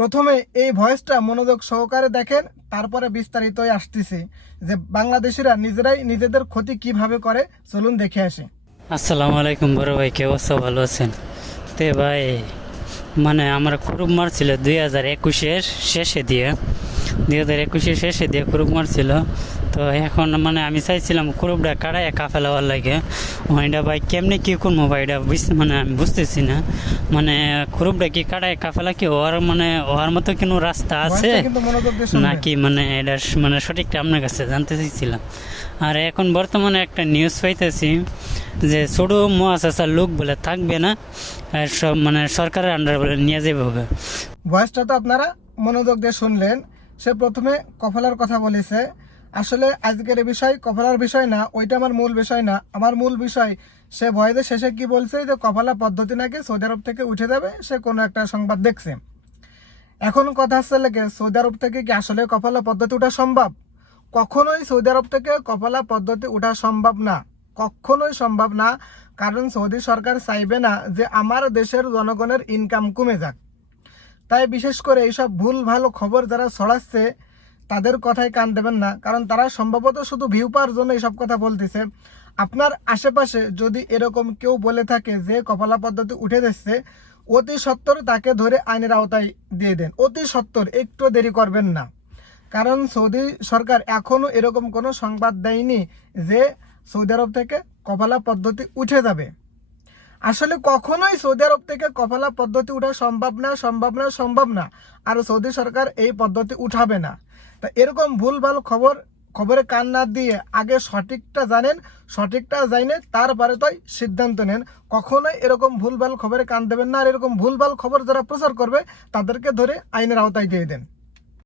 প্রথমে এই ভয়েসটা মনোযোগ সহকারে দেখেন, তারপরে বিস্তারিতই আসতেছে যে বাংলাদেশিরা নিজেরাই নিজেদের ক্ষতি কীভাবে করে, চলুন দেখে আসে। আসসালামু আলাইকুম বড় ভাই, কে অবস্থা? ভালো আছেন? তে ভাই মানে আমার খুরুপ মারছিল দুই হাজার একুশের শেষে দিয়ে। দুই হাজার একুশের শেষে দিয়ে খুরুপ মারছিল। তো এখন মানে আমি চাইছিলাম খুরুপটা কাড়ায় কাফে লওয়ার লাগে। ওইটা ভাই কেমনি কি করব ভাই? এটা মানে আমি বুঝতেছি না। মানে খুরুপটা কি কাড়ায় কাফেলা কি? ওর মানে ওর মতো কোনো রাস্তা আছে। নাকি মানে এটা মানে সঠিকটা আপনার কাছে জানতে চাইছিলাম। আর এখন বর্তমানে একটা নিউজ পাইতেছি যে ছোটো মহাশাসার লোক বলে থাকবে না সব মানে সরকারের আন্ডার বলে নিয়ে যাবে হবে ভয়েসটা তো আপনারা মনোযোগ দিয়ে শুনলেন। সে প্রথমে কফলার কথা বলেছে। আসলে আজকের বিষয় কফলার বিষয় না, ওইটা আমার মূল বিষয় না। আমার মূল বিষয়, সে ভয়েদের শেষে কি বলছে যে কফলা পদ্ধতি নাকি সৌদি আরব থেকে উঠে যাবে, সে কোনো একটা সংবাদ দেখছে। এখন কথা হচ্ছে লেগে, সৌদি আরব থেকে কি আসলে কপালা পদ্ধতি ওঠা সম্ভব? কখনোই সৌদি আরব থেকে কপালা পদ্ধতি ওঠা সম্ভব না। কখনোই সম্ভব না, কারণ সৌদি সরকার চাইবে না যে আমার দেশের জনগণের ইনকাম কমে যাক। তাই বিশেষ করে এইসব ভুল ভালো খবর যারা ছড়াচ্ছে, তাদের কথায় কান দেবেন না। কারণ তারা সম্ভবত শুধু ভিউ পাওয়ার জন্য এইসব কথা বলতেছে। আপনার আশেপাশে যদি এরকম কেউ বলে থাকে যে কপালা পদ্ধতি উঠে যাচ্ছে, অতি সত্বর তাকে ধরে আইনের আওতায় দিয়ে দেন। অতি সত্বর, একটু দেরি করবেন না। কারণ সৌদি সরকার এখনও এরকম কোনো সংবাদ দেয়নি যে সৌদি আরব থেকে কপালা পদ্ধতি উঠে যাবে। আসলে কখনোই সৌদি আরব থেকে কপালা পদ্ধতি উঠা সম্ভব না সম্ভব না সম্ভব না। আর সৌদি সরকার এই পদ্ধতি উঠাবে না। তা এরকম ভুল ভুলভাল খবর, খবরে কান না দিয়ে আগে সঠিকটা জানেন, সঠিকটা জানে তারপরে তাই সিদ্ধান্ত নেন। কখনোই এরকম ভুল ভুলভাল খবরে কান দেবেন না। আর এরকম ভুল ভুলভাল খবর যারা প্রচার করবে, তাদেরকে ধরে আইনের আওতায় দিয়ে দেন।